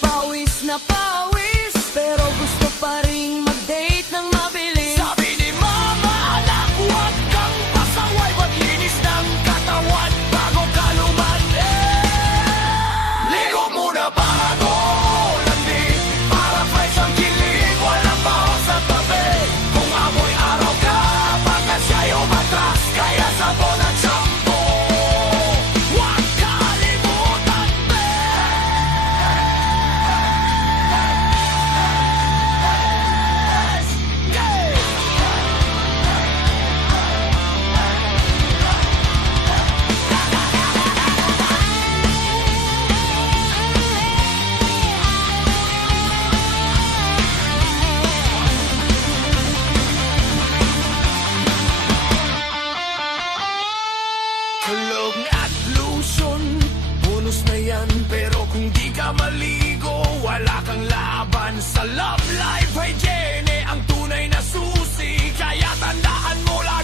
Pawis na pawis, pero gusto pa rin mag-date ng mabilis. Sabi ni mama, anak, huwag kang pasaway, maglinis ng katawan bago ka lumandi. Ligo muna bago landi, para fresh ang kilig, walang bawas sa tabi. Kung amoy araw ka, baka siya'y umatras, kaya sabon at shampoo. Huwag kalimutan, kulog at lotion, bonus na yan. Pero kung di ka maligo, wala kang laban sa love life. Hygiene ang tunay na susi, kaya tandaan mo lagi